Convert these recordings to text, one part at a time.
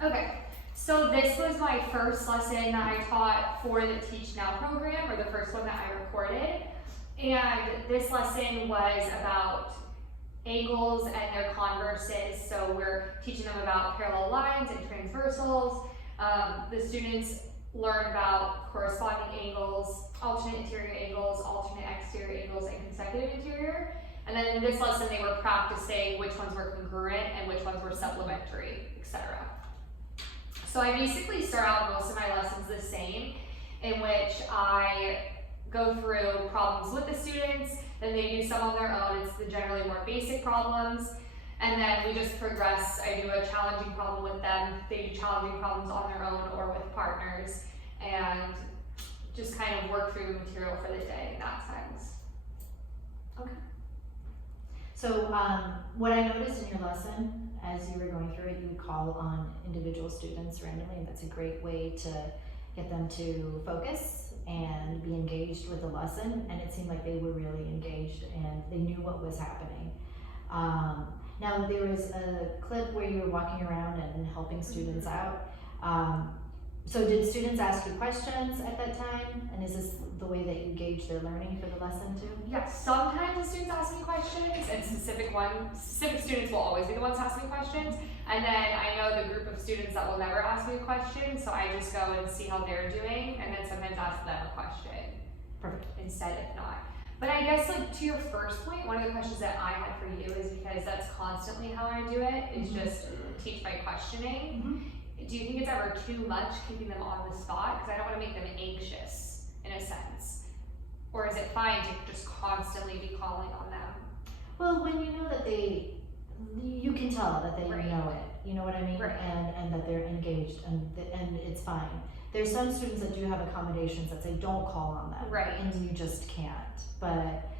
Okay, so this was my first lesson that I taught for the Teach Now program, or the first one that I recorded. And this lesson was about angles and their converses. So we're teaching them about parallel lines and transversals. The students learn about corresponding angles, alternate interior angles, alternate exterior angles, and consecutive interior. And then in this lesson, they were practicing which ones were congruent and which ones were supplementary, etc. So I basically start out most of my lessons the same, in which I go through problems with the students, then they do some on their own. It's the generally more basic problems. And then we just progress. I do a challenging problem with them. They do challenging problems on their own or with partners, and just kind of work through the material for the day in that sense. Okay. So what I noticed in your lesson, as you were going through it, you would call on individual students randomly, and that's a great way to get them to focus and be engaged with the lesson. And it seemed like they were really engaged and they knew what was happening. Now there was a clip where you were walking around and helping students out. So did students ask you questions at that time? And is this the way that you gauge their learning for the lesson too? Yes, sometimes the students ask me questions, and specific students will always be the ones asking questions. And then I know the group of students that will never ask me a question, so I just go and see how they're doing, and then sometimes ask them a question. Perfect. Instead, if not. But I guess, like, to your first point, one of the questions that I had for you is, because that's constantly how I do it, is just teach by questioning. Do you think it's ever too much keeping them on the spot? Because I don't want to make them anxious, in a sense. Or is it fine to just constantly be calling on them? Well, when you know that you can tell that they know it, you know what I mean? Right. And that they're engaged, and it's fine. There's some students that do have accommodations that say don't call on them, right, and you just can't. But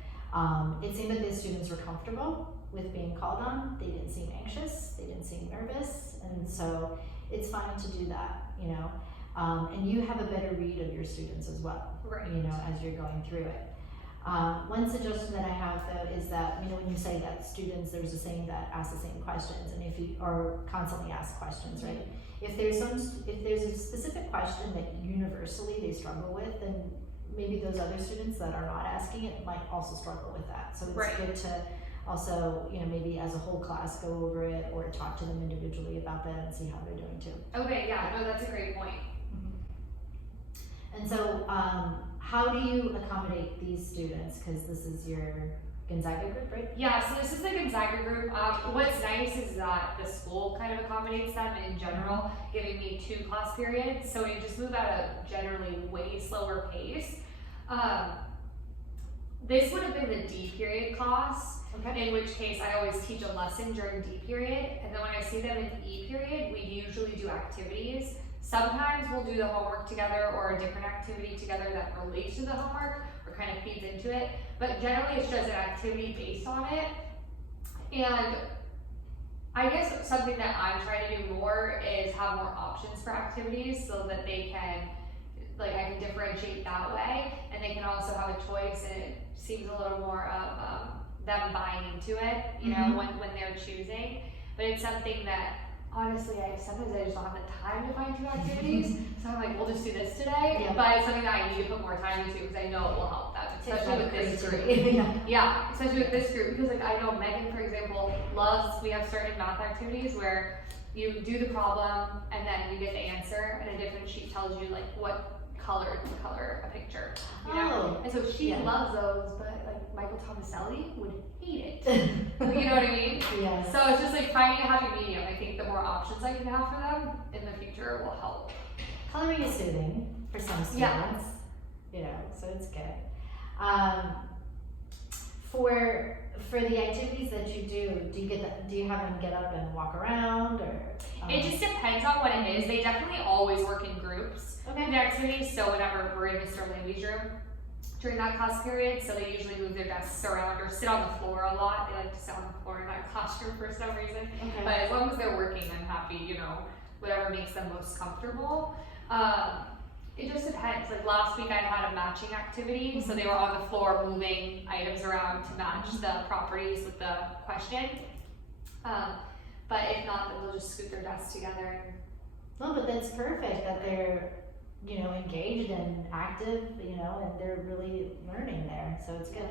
it seemed that the students were comfortable with being called on. They didn't seem anxious, they didn't seem nervous, and so it's fine to do that, you know. And you have a better read of your students as well, right, you know, as you're going through it. One suggestion that I have though is that, you know, when you say that students, there's a saying that ask the same questions, and if you or constantly ask questions, right? If there's a specific question that universally they struggle with, then maybe those other students that are not asking it might also struggle with that. So it's good to also, you know, maybe as a whole class go over it or talk to them individually about that and see how they're doing too. Okay, yeah, no, that's a great point. And so, how do you accommodate these students? Because this is your Gonzaga group, right? Yeah, so this is the Gonzaga group. What's nice is that the school kind of accommodates them in general, giving me 2 class periods, so we just move at a generally way slower pace. This would have been the D period class, in which case I always teach a lesson during D period, and then when I see them in E period, we usually do activities. Sometimes we'll do the homework together or a different activity together that relates to the homework or kind of feeds into it, but generally it's just an activity based on it. And I guess something that I'm trying to do more is have more options for activities so that they can, like, I can differentiate that way, and they can also have a choice, and it seems a little more of them buying into it, you know, when they're choosing. But it's something that honestly, sometimes I just don't have the time to find 2 activities, so I'm like, we'll just do this today. But it's something that I need to put more time into because I know it will help them, especially with this group. Yeah, especially with this group, because like I know Megan, for example, we have certain math activities where you do the problem and then you get the answer, and a different sheet tells you like what color to color a picture, you know? And so she loves those, but like Michael Tomaselli would hate it. You know what I mean? Yes. So it's just like finding a happy medium. I think the more options I can have for them in the future will help. Coloring is soothing for some students, you know, so it's good. For the activities that you do you have them get up and walk around, or? It just depends on what it is. They definitely always work in groups. Okay. The activities, so whenever we're in Mr. Lamby's room during that class period, so they usually move their desks around or sit on the floor a lot. They like to sit on the floor in that classroom for some reason. Okay. But as long as they're working, I'm happy, you know, whatever makes them most comfortable. It just depends. Like last week I had a matching activity, so they were on the floor moving items around to match the properties with the question. But if not, then they'll just scoot their desks together and No, but that's perfect that they're, you know, engaged and active, you know, and they're really learning there. So it's good.